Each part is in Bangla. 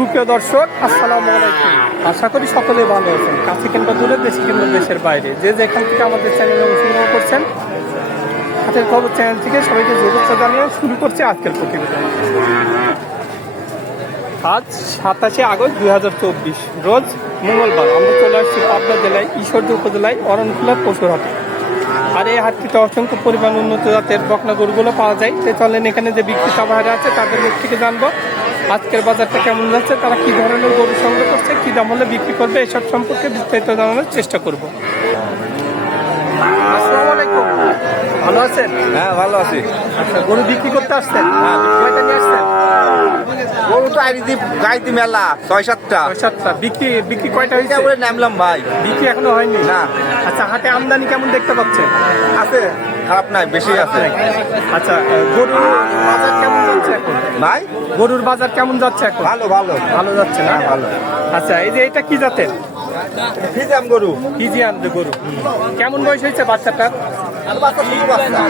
সুপ্রিয় দর্শক, আসসালামু আলাইকুম। আশা করি সকলে ভালো আছেন। কাছে কিংবা দূরে, দেশে কিংবা দেশের বাইরে। যে যেখান থেকে আমাদের চ্যানেলে অংশগ্রহণ করছেন, হাতের খবর চ্যানেল থেকে সবাইকে শুভেচ্ছা জানিয়ে শুরু করছে আজকের প্রতিবেদন। আজ সাতাশে আগস্ট দুই হাজার চব্বিশ, রোজ মঙ্গলবার আমরা চলে আসছি পাবনা জেলায় ঈশ্বরদী উপজেলায় অরণখোলার পশুর হাটে আর এই হাটটিতে অসংখ্য পরিমাণ উন্নত জাতের বকনা গরুগুলো পাওয়া যায়। তো চলেন এখানে যে বিক্রি ভাইরা আছে, তাদের মুখ থেকে জানব আজকের বাজারটা কেমন যাচ্ছে তারা কি ধরনের গরু সংগ্রহ করছে কি দাম হলে বিক্রি করবে এসব সম্পর্কে বিস্তারিত জানানোর চেষ্টা করব। আসসালামু আলাইকুম। ভালো আছেন? হ্যাঁ ভালো আছি। আচ্ছা গরু বিক্রি করতে আসছেন? কয়টা নিয়ে আসছেন? গরু তো আইডি গাইতি মেলা ছয় সাতটা। ছয় সাতটা। বিক্রি বিক্রি কয়টা হয়েছে? বলে নামলাম ভাই। বিক্রি এখনও হয়নি? না। আচ্ছা হাটে আমদানি কেমন দেখতে পাচ্ছেন? আছে খারাপ নাই বেশি আছে। আচ্ছা গরুর বাজার কেমন যাচ্ছে এখন? ভাই? গরুর বাজার কেমন যাচ্ছে এখন? ভালো ভালো। ভালো যাচ্ছে না? হ্যাঁ, ভালো। আচ্ছা এই যে এটা কি জাতের? ফিজাম গরু। ফিজিয়ান যে গরু। কেমন বয়স হয়েছে বাচ্চাটার? বাচ্চা শুরু বাচ্চা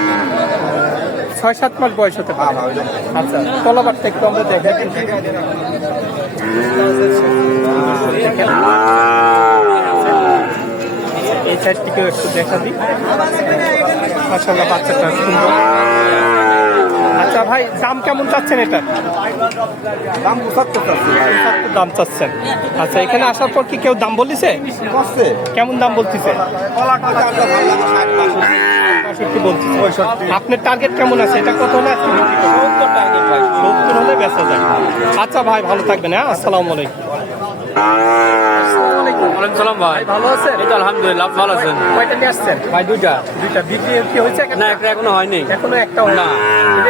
ছয় সাত মাস বয়স হতে পারে। আচ্ছা তলাবারটা একটু আমরা দেখে এই সাইডটিকেও একটু দেখা দিই। মাসাল্লাহ বাচ্চাটা সুন্দর। আচ্ছা ভাই দাম কেমন চাচ্ছেন এটা? দাম পঁচাত্তর দাম চাচ্ছেন। আচ্ছা এখানে আসার পর কি কেউ দাম বলিছে। কেমন দাম বলতেছে? পঁয়ষট্টি আপনার টার্গেট কেমন আছে? এটা কত হলে? আজকে বিক্রি করবেন? সত্তর হলে বেচা যায়। আচ্ছা ভাই ভালো থাকবেন হ্যাঁ? আসসালামু আলাইকুম। আসসালামু আলাইকুম। ওয়ালাইকুম সালাম ভাই। ভালো আছেন? এই তো আলহামদুলিল্লাহ ভালো আছেন? কয়টা নিয়ে আসছেন? ভাই দুইটা। দুইটা। বিক্রি কি হয়েছে না একটা এখনও হয়নি। এখনও একটা হয় না।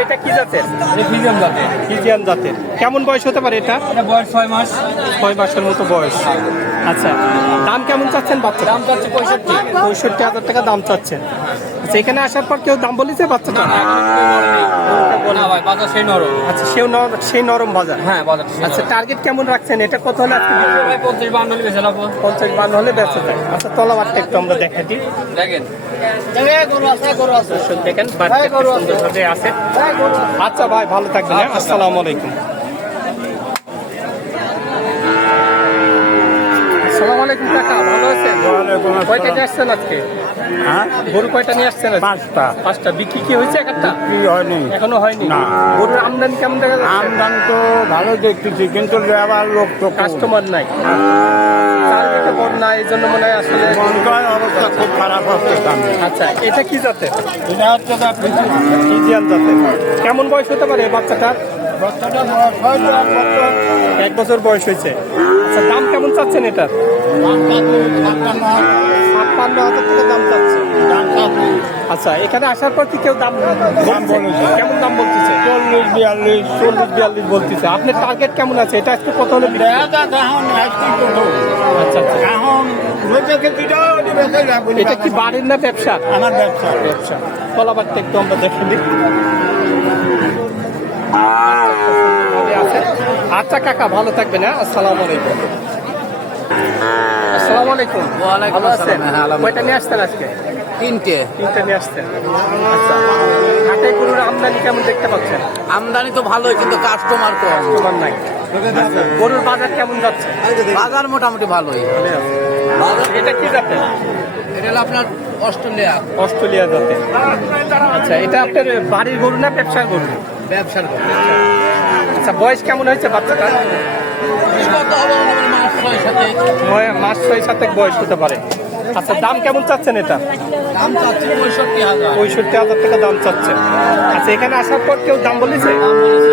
এটা কি জাতের? ফিজিয়াম জাতের। কেমন বয়স হতে পারে এটা? এটা বয়স ছয় মাস। ছয় মাসের মতো বয়স। আচ্ছা। দাম কেমন চাচ্ছেন বাচ্চা দাম চাচ্ছে পঁয়ষট্টি। পঁয়ষট্টি হাজার টাকা দাম চাচ্ছেন। আচ্ছা এখানে আসার পর কেউ দাম বলেছে বাচ্চাটা? না ভাই বাজার সেই নরম। আচ্ছা সেও নরম সেই নরম বাজার? হ্যাঁ বাজার আচ্ছা টার্গেট কেমন রাখছেন? এটা কত হলে আজকে পঞ্চাশ বান্ন হলে বেশি লাগবো পঞ্চাশ বান্ন হলে বেঁচে যায় আচ্ছা তলাবারটা একটু আমরা দেখা দিই। দেখেন। দেখেন সুন্দরভাবে আছে। আচ্ছা ভাই ভালো থাকবেন হ্যাঁ? আসসালামু আলাইকুম। আসসালামু আলাইকুম কাকা ভালো আছেন? কয়টা আসছেন আজকে? হ্যাঁ? গরু কয়টা নিয়ে আসছেন? পাঁচটা। পাঁচটা। বিক্রি কি হয়েছে একটা? কি হয়নি। এখনও হয়নি? না। গরুর আমদানি কেমন দেখা যাচ্ছে? আমদানি তো ভালো দেখতেছি কিন্তু লেবার লোক তো কাস্টমার নাই। চারদিকে এই জন্য মনে হয় আসলে অবস্থা খুব খারাপ সামনে আচ্ছা এটা কি জাতের? এটা হচ্ছে ইন্ডিয়ান জাতের। কেমন বয়স হতে পারে বাচ্চাটার? বাচ্চাটা এক বছর। এক বছর বয়স হয়েছে। আচ্ছা দাম কেমন চাচ্ছেন এটার? ছাপ্পান্ন হাজার টাকা দাম চাচ্ছে। আচ্ছা এখানে আসার পর কি কেউ দাম বলছে? বলেছে। কেমন দাম বলতেছে? চল্লিশ বিয়াল্লিশ চল্লিশ বিয়াল্লিশ বলতেছে। আপনার টার্গেট কেমন আছে? এটা আজকে কত হলে। আচ্ছা আচ্ছা। এটা কি বাড়ির না ব্যবসা? আমার ব্যবসা। ব্যবসা কলাবারটা একটু আমরা দেখে দিই আচ্ছা কাকা ভালো থাকবেন হ্যাঁ? আসসালামু আলাইকুম। আসসালামু আলাইকুম। ওয়ালাইকুম আসসালাম, হ্যাঁ, কয়টা নিয়ে আসতেন আজকে? তিনটে। তিনটা নিয়ে আচ্ছা। হাটে গরুর আমদানি কেমন দেখতে পাচ্ছেন? আমদানি তো ভালোই কিন্তু কাস্টমার কম। নাই। আচ্ছা, গরুর বাজার কেমন যাচ্ছে? বাজার মোটামুটি ভালোই। এটা কি যাতে এটা হলো আপনার অস্ট্রেলিয়া। অস্ট্রেলিয়া যাতে আচ্ছা এটা আপনার বাড়ির গরু না ব্যবসার গরু? ব্যবসার গরু। আচ্ছা বয়স কেমন হয়েছে বাচ্চাটা মাস ছয় সাতেক বয়স হতে পারে আচ্ছা দাম কেমন চাচ্ছেন এটা দাম চাচ্ছি পঁয়ষট্টি হাজার পঁয়ষট্টি হাজার টাকা দাম চাচ্ছে আচ্ছা এখানে আসার পর কেউ দাম বলেছে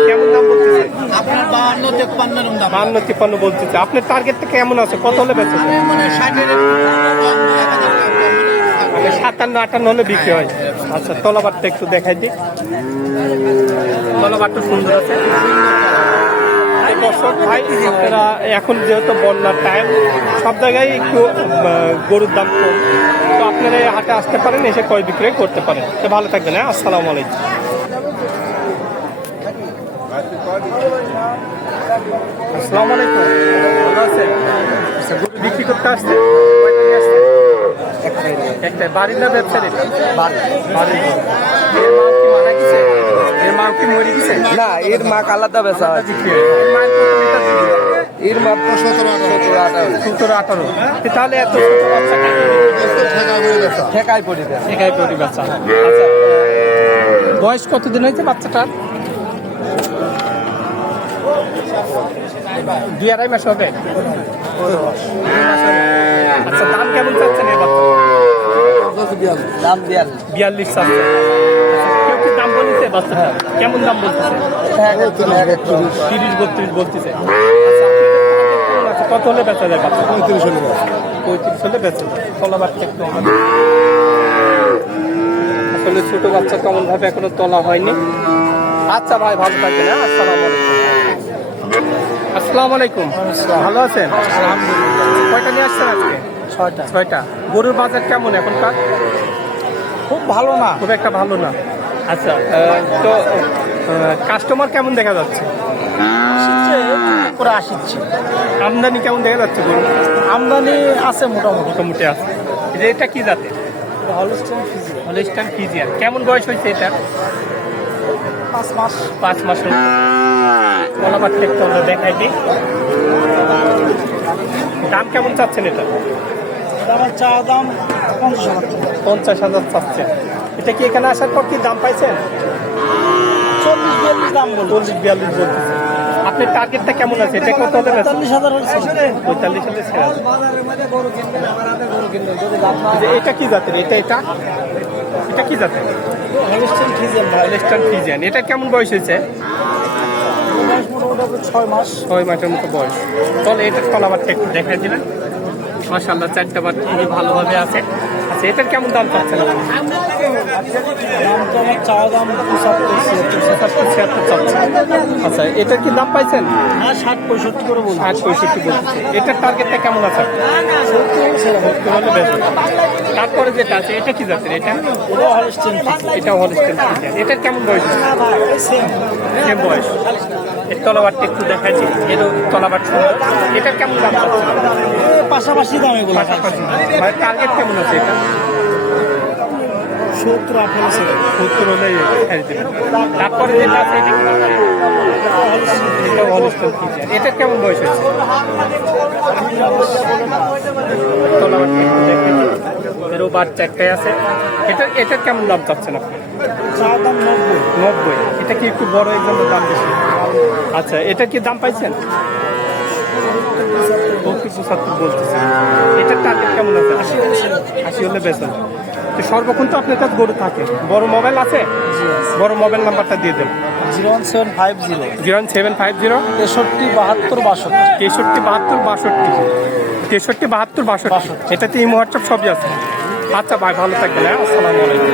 কেমন দাম বলতেছে আপনার বাহান্ন তেপ্পান্ন দাম বান্ন তিপ্পান্ন বলতেছে আপনার টার্গেটটা কেমন আছে কত হলে বেঁচে মানে ষাটের মানে সাতান্ন আটান্ন হলে বিক্রি হয় আচ্ছা তলাবারটা একটু দেখাই দিই তলাবারটা সুন্দর আছে দর্শক ভাই আপনারা এখন যেহেতু বন্যার টাইম সব জায়গায় একটু গরুর দাম কম। তো আপনারা এই হাটে আসতে পারেন এসে ক্রয় বিক্রয় করতে পারেন। তো ভালো থাকবেন হ্যাঁ? আসসালামু আলাইকুম। আসসালামু আলাইকুম। ভালো আছেন? আচ্ছা গরু বিক্রি করতে আসছে? একটাই বাড়ির না ব্যবসা এটা বাড়ি বাড়ির না এর মাক আলাদা বেচা হয়। এর সতেরো সতেরো আঠারো। সতেরো আঠারো। তাহলে এত পড়ে আচ্ছা। বয়স কতদিন হয়েছে বাচ্চাটার? দুই আড়াই মাস হবে। আচ্ছা দাম কেমন চাচ্ছেন দাম বিয়াল্লিশ বলছে বাচ্চাটা কেমন দাম বলতেছে? তিরিশ বত্রিশ বলতেছে। আচ্ছা, কত হলে বেচা যায় বাচ্চা পঁয়ত্রিশ হলে পঁয়ত্রিশ হলে বেচা যায়। তলা বাচ্চা একটু আসলে ছোট বাচ্চা তেমন ভাবে এখনও তোলা হয়নি। আচ্ছা ভাই ভালো থাকবেন হ্যাঁ? আসসালামু আলাইকুম। আসসালামু আলাইকুম। ভালো আছেন? কয়টা নিয়ে আসছেন আজকে? ছয়টা। ছয়টা। গরুর বাজার কেমন এখনকার? খুব ভালো না। খুব একটা ভালো না। আচ্ছা তো কাস্টমার কেমন দেখা যাচ্ছে? করে আসিচ্ছি। আমদানি কেমন দেখা যাচ্ছে গরু আমদানি আছে মোটামুটি। মোটামুটি আছে। এটা কি জাতে হলিস্টান ফিজিয়ান। কেমন বয়স হয়েছে এটা? পাঁচ মাস। পাঁচ মাসের কলাবার থেকে আমরা দেখাই দিই। দাম কেমন চাচ্ছেন এটা? আমার চা দাম পঞ্চাশ হাজার পঞ্চাশ হাজার চাচ্ছেন। এটা কি এখানে আসার পর কি দাম পাইছেন? চল্লিশ বিয়াল্লিশ দাম বলব চল্লিশ বিয়াল্লিশ বলতেছে। আপনার টার্গেটটা কেমন আছে? এটা কত? পঁয়তাল্লিশ হাজার পঁয়তাল্লিশ ছেড়ে এটা কি জাতের? এটা এটা? এটা কি জাতের? হলিস্টিন ফিজিয়ান ওয়েস্টার্ন ফিজিয়ান এটা কেমন বয়স হয়েছে? ছয় মাস। ছয় মাসের মতো বয়স। চলে এটার তলাবারটা একটু দেখাই দিলেন মাসাল্লাহ চারটা বার খুবই ভালোভাবে আছে। আচ্ছা এটার কেমন দাম পাচ্ছেন আপনি? দাম তো আমার চা দাম পঁচাত্তর ছিয়াত্তর পঁচাত্তর ছিয়াত্তর চাচ্ছেন আচ্ছা এটার কি দাম পাইছেন? হ্যাঁ ষাট পঁয়ষট্টি করে বলব ষাট পঁয়ষট্টি বলতেছে। এটার টার্গেটটা কেমন আছে? তারপরে যেটা আছে এটা কি জাতের এটা? ওটা হলিস্টিন এটা হলিস্টেন এটার কেমন বয়স? সেম বয়স। এর তলাবারটা একটু দেখাচ্ছি। এরও তলাবার এটার কেমন দাম পাশাপাশি দাম এগুলো। পাশাপাশি। মানে টার্গেট কেমন আছে এটা? সত্তর আঠারো সেকেন্ড সত্তর হলে ছাড়ি দেবেন। তারপরে যেটা আছে এটা কি? এটা কেমন বয়স হয়েছে? এরও বাচ্চা একটাই আছে। এটা এটার কেমন দাম চাচ্ছেন আপনি? চা দাম নব্বই। নব্বই। এটা কি একটু বড় একদম দাম বেশি? আচ্ছা এটা কি দাম পাইছেন? পঁচিশ পঁচাত্তর বলতেছে এটার টার্গেট কেমন আছে? আশি আশি হলে বেতন তো সর্বক্ষণ তো আপনার কাছে গরু থাকে। বড় মোবাইল আছে? বড় মোবাইল নাম্বারটা দিয়ে দেন। Zero one seven five zero. Zero seven five zero? তেষট্টি বাহাত্তর বাষট্টি। তেষট্টি বাহাত্তর বাষট্টি। তেষট্টি বাহাত্তর বাষট্টি। এটাতে এই হোয়াটসঅ্যাপ সবই আছে। আচ্ছা ভাই ভালো থাকবেন হ্যাঁ? আসসালামু আলাইকুম।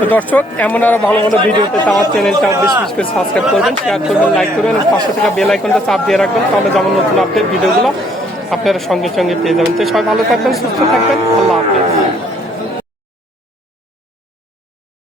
তো দর্শক এমন আরও ভালো ভালো ভিডিও পেতে আমার চ্যানেলটা বেশি বেশি করে সাবস্ক্রাইব করবেন শেয়ার করবেন লাইক করবেন এবং পাশে থাকা বেল আইকনটা চাপ দিয়ে রাখবেন তাহলে যেমন নতুন আপডেট ভিডিওগুলো আপনারা সঙ্গে সঙ্গে পেয়ে যাবেন। তো সবাই ভালো থাকবেন সুস্থ থাকবেন। আল্লাহ হাফেজ।